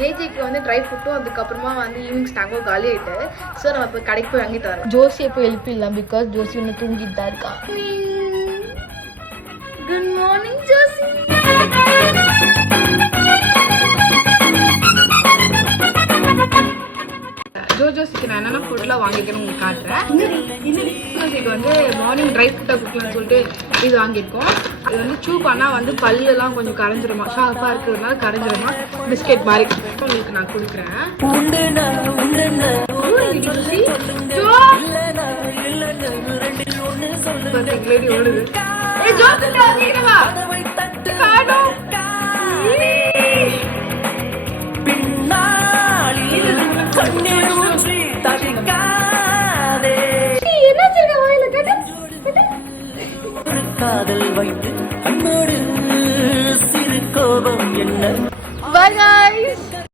ஜேஜேக்கு வந்து ட்ரை ஃப்ரூட்டும் அதுக்கப்புறமா வந்து ஈவினிங் ஸ்நாக்கும் காலி ஆகிட்டு. ஸோ நம்ம இப்போ கடைக்கு போய் வாங்கிட்டு வரோம். ஜோசியை போய் எழுப்பிடலாம், பிகாஸ் ஜோசி இன்னும் தூங்கிட்டு தான் இருக்கா. Good morning Joshi. ஜோசிக்கு நான் என்னென்ன ஃபுட்லாம் வாங்கிக்கணும் உங்களுக்கு காட்டுறேன். ஜோசிக்கு வந்து மார்னிங் ட்ரை ஃப்ரூட்டாக கொடுக்கலாம்னு சொல்லிட்டு இது வாங்கியிருக்கோம். இது வந்து சூ பண்ணால் வந்து பல்லுலாம் கொஞ்சம் கரைஞ்சிருமா, ஷார்ப்பாக இருக்கிறதுனால கரைஞ்சிருமா, பிஸ்கெட் மாதிரி உங்களுக்கு நான் கொடுக்குறேன். ஓடுது. காதல் வைத்து அன்போடு சிறு கோபம் என்ன. Bye guys.